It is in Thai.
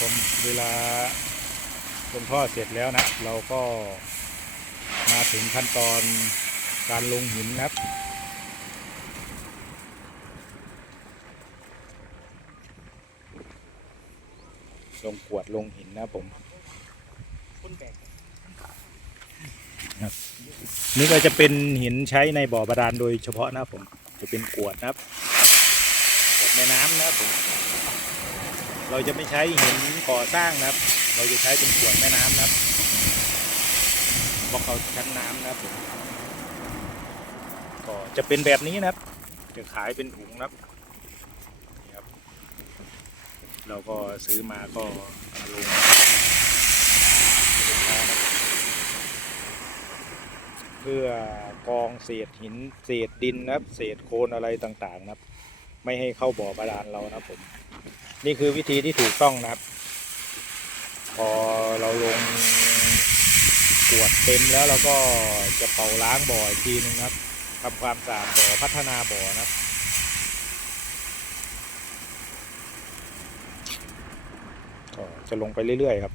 ผมเวลาลงท่อเสร็จแล้วนะ เราก็มาถึงขั้นตอนการลงหินครับ ลงกวดลงหินนะผมนี่ก็จะเป็นหินใช้ในบ่อบาดาลโดยเฉพาะนะผม จะเป็นกวดนะครับกรวดแม่น้ำนะครับผม เราจะไม่ใช้หินก่อสร้างนะครับ เราจะใช้เป็นกรวดแม่น้ำนะครับบล็อกเอาชั้นน้ำนะครับก็จะเป็นแบบนี้นะครับ จะขายเป็นถุงนะครับนี่ครับ เราก็ซื้อมาก็มาลงเพื่อกองเศษหินเศษดินนะครับ เศษโคลนอะไรต่างๆนะครับ ไม่ให้เข้าบ่อบาดาลเรานะครับผม นี่คือวิธีที่ถูกต้องนะครับ พอเราลงกวดเต็มแล้วเราก็จะเป่าล้างบ่ออีกทีนึงครับทำความสะอาดบ่อพัฒนาบ่อนะครับก็จะลงไปเรื่อยๆครับ